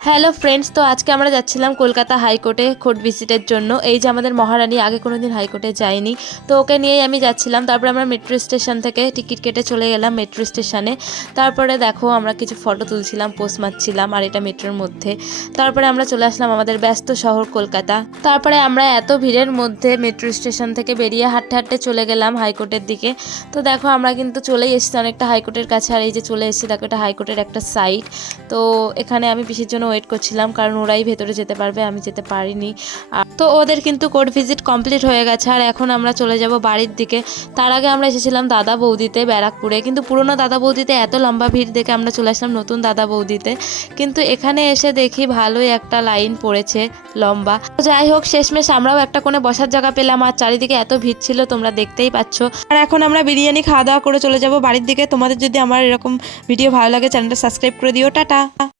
Hello friends, তো আজকে আমরা যাচ্ছিলাম কলকাতা হাইকোর্টে কোর্ট ভিজিটের জন্য। এই যে আমাদের মহারানী আগে কোনোদিন হাইকোর্টে যায়নি, তো ওকে নিয়েই আমি যাচ্ছিলাম। তারপরে আমরা মেট্রো স্টেশন থেকে টিকিট কেটে চলে গেলাম মেট্রো স্টেশনে। তারপরে দেখো আমরা কিছু ফটো তুলছিলাম, পোস্ট মারছিলাম, আর এটা মেট্রোর মধ্যে। তারপরে আমরা চলে আসলাম আমাদের ব্যস্ত শহর কলকাতা। তারপরে আমরা এত ভিড়ের মধ্যে মেট্রো স্টেশন থেকে বেরিয়ে হাঁটতে হাঁটতে চলে গেলাম হাইকোর্টের দিকে। তো দেখো আমরা কিন্তু চলেই এসেছি অনেকটা হাইকোর্টের কাছে, আর এই যে চলে এসেছি দেখো, এটা হাইকোর্টের একটা সাইট। তো এখানে আমি পিসির জন্য ওয়েট করছিলাম, কারণ ওরাই ভেতরে যেতে পারবে, আমি যেতে পারিনি। তো ওদের কিন্তু কোর্ট ভিজিট কমপ্লিট হয়ে গেছে, আর এখন আমরা চলে যাব বাড়ির দিকে। তার আগে আমরা এসেছিলাম দাদা বৌদিতে ব্যারাকপুরে, কিন্তু পুরনো দাদা বৌদিতে এত লম্বা ভিড় দেখে আমরা চলে আসলাম নতুন দাদা বৌদিতে। কিন্তু এখানে এসে দেখি ভালোই একটা লাইন পড়েছে লম্বা। যাই হোক, শেষমেশ আমরাও একটা কোণে বসার জায়গা পেলাম, আর চারিদিকে এত ভিড় ছিল তোমরা দেখতেই পাচ্ছ। আর এখন আমরা বিরিয়ানি খাওয়া দাওয়া করে চলে যাব বাড়ির দিকে। তোমাদের যদি আমার এরকম ভিডিও ভালো লাগে, চ্যানেলটা সাবস্ক্রাইব করে দিও। টাটা।